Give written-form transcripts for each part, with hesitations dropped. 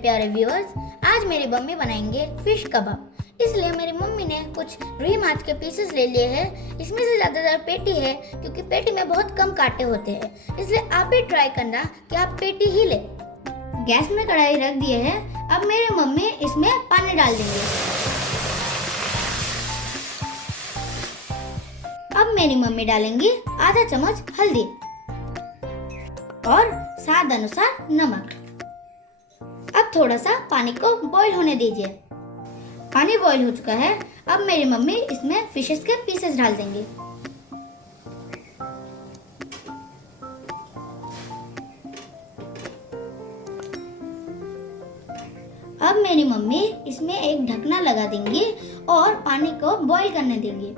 प्यारे व्यूअर्स, आज मेरी मम्मी बनाएंगे फिश कबाब। इसलिए मेरी मम्मी ने कुछ रुई माछ के पीसेस ले लिए हैं। इसमें से ज़्यादातर पेटी है क्योंकि पेटी में बहुत कम कांटे होते हैं। इसलिए आप भी ट्राई करना कि आप पेटी ही ले। गैस में कढ़ाई रख दिए है। अब मेरी मम्मी इसमें पानी डाल देंगे। अब मेरी मम्मी डालेंगी आधा चम्मच हल्दी और स्वाद अनुसार नमक। अब थोड़ा सा पानी को बॉईल होने दीजिए। पानी बॉईल हो चुका है। अब मेरी मम्मी इसमें फिशेस के पीसेस डाल देंगी। अब मेरी मम्मी इसमें एक ढकना लगा देंगी और पानी को बॉईल करने देंगी।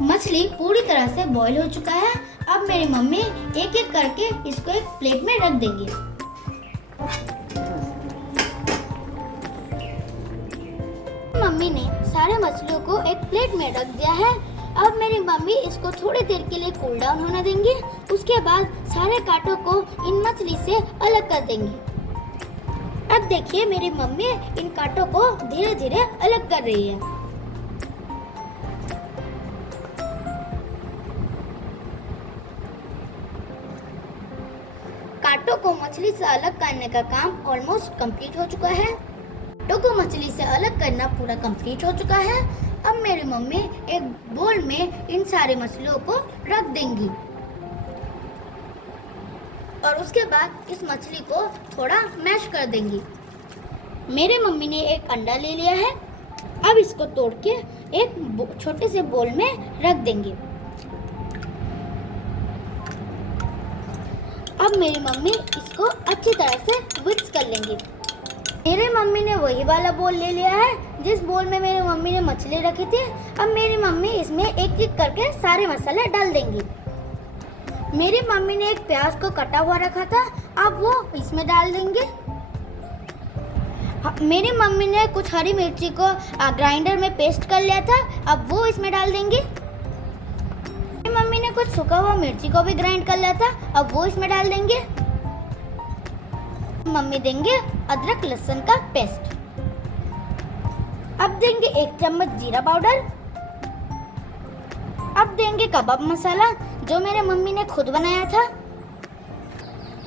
मछली पूरी तरह से बॉईल हो चुका है। अब मेरी मम्मी एक एक करके इसको एक प्लेट में रख देंगी। मम्मी ने सारे मछलियों को एक प्लेट में रख दिया है। अब मेरी मम्मी इसको थोड़ी देर के लिए कूल डाउन होने देंगी। उसके बाद सारे कांटों को इन मछली से अलग कर देंगी। अब देखिए मेरी मम्मी इन कांटों को धीरे धीरे अलग कर रही है। कांटों को मछली से अलग करने का काम ऑलमोस्ट कंप्लीट हो चुका है। कांटों को मछली से अलग करना पूरा कंप्लीट हो चुका है। अब मेरी मम्मी एक बोल में इन सारी मछलियों को रख देंगी और उसके बाद इस मछली को थोड़ा मैश कर देंगी। मेरी मम्मी ने एक अंडा ले लिया है। अब इसको तोड़ के एक छोटे से बोल में रख देंगे। अब मेरी मम्मी इसको अच्छी तरह से मिक्स कर लेंगी। मेरी मम्मी ने वही वाला बोल ले लिया है जिस बोल में मेरी मम्मी ने मछली रखी थी। अब मेरी मम्मी इसमें एक एक करके सारे मसाले डाल देंगी। मेरी मम्मी ने एक प्याज को कटा हुआ रखा था, अब वो इसमें डाल देंगे। मेरी मम्मी ने कुछ हरी मिर्ची को ग्राइंडर में पेस्ट कर लिया था, अब वो इसमें डाल देंगे। मम्मी ने कुछ सूखा हुआ मिर्ची को भी ग्राइंड कर लिया था, अब वो इसमें डाल देंगे। मम्मी देंगे अदरक लहसुन का पेस्ट। अब देंगे 1 चम्मच जीरा पाउडर। अब देंगे कबाब मसाला जो मेरे मम्मी ने खुद बनाया था।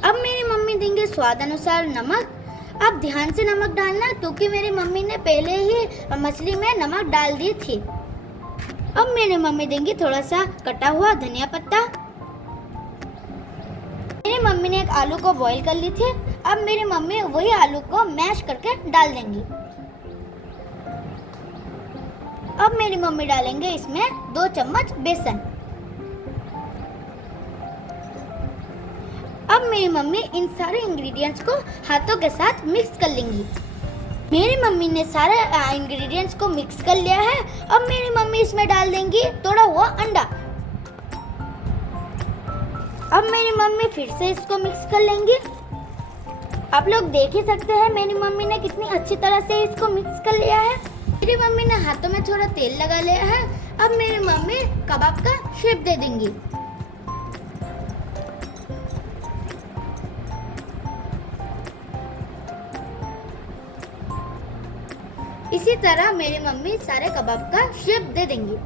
अब मेरी मम्मी देंगे स्वाद अनुसार नमक। अब ध्यान से नमक डालना क्योंकि मेरी मम्मी ने पहले ही मछली में नमक डाल दी थी। अब मेरी मम्मी देंगी थोड़ा सा कटा हुआ धनिया पत्ता। मेरी मम्मी ने एक आलू को बॉईल कर ली थी। अब मेरी मम्मी वही आलू को मैश करके डाल देंगी। अब मेरी मम्मी डालेंगे इसमें 2 चम्मच बेसन। अब मेरी मम्मी इन सारे इंग्रेडिएंट्स को हाथों के साथ मिक्स कर लेंगी। मेरी मम्मी ने सारे इंग्रेडिएंट्स को मिक्स कर लिया है। अब मेरी मम्मी इसमें डाल देंगी तोड़ा हुआ अंडा। अब मेरी मम्मी फिर से इसको मिक्स कर लेंगी। आप लोग देख ही सकते हैं मेरी मम्मी ने कितनी अच्छी तरह से इसको मिक्स कर लिया है। मेरी मम्मी ने हाथों में थोड़ा तेल लगा लिया है। अब मेरी मम्मी कबाब का शेप दे देंगी। इसी तरह मेरी मम्मी सारे कबाब का शेप दे देंगी।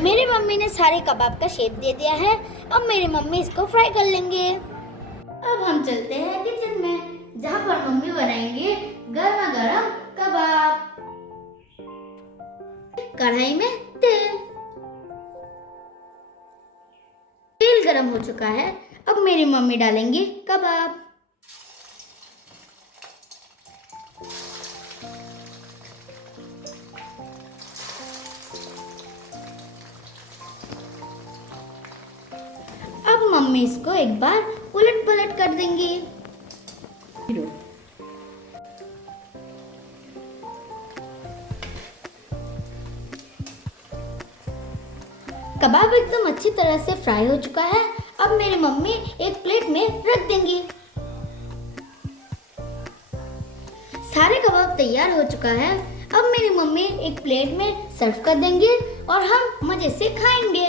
मेरी मम्मी ने सारे कबाब का शेप दे दिया है। अब मेरी मम्मी इसको फ्राई कर लेंगे। अब हम चलते हैं किचन में जहाँ पर मम्मी बनाएंगे गर्मा गर्म कबाब। कढ़ाई में तेल गरम हो चुका है। अब मेरी मम्मी डालेंगी कबाब। अब मम्मी इसको एक बार उलट पलट कर देंगी। कबाब एकदम अच्छी तरह से फ्राई हो चुका है। अब मेरी मम्मी एक प्लेट में रख देंगी। सारे कबाब तैयार हो चुका है। अब मेरी मम्मी एक प्लेट में सर्व कर देंगे और हम मजे से खाएंगे।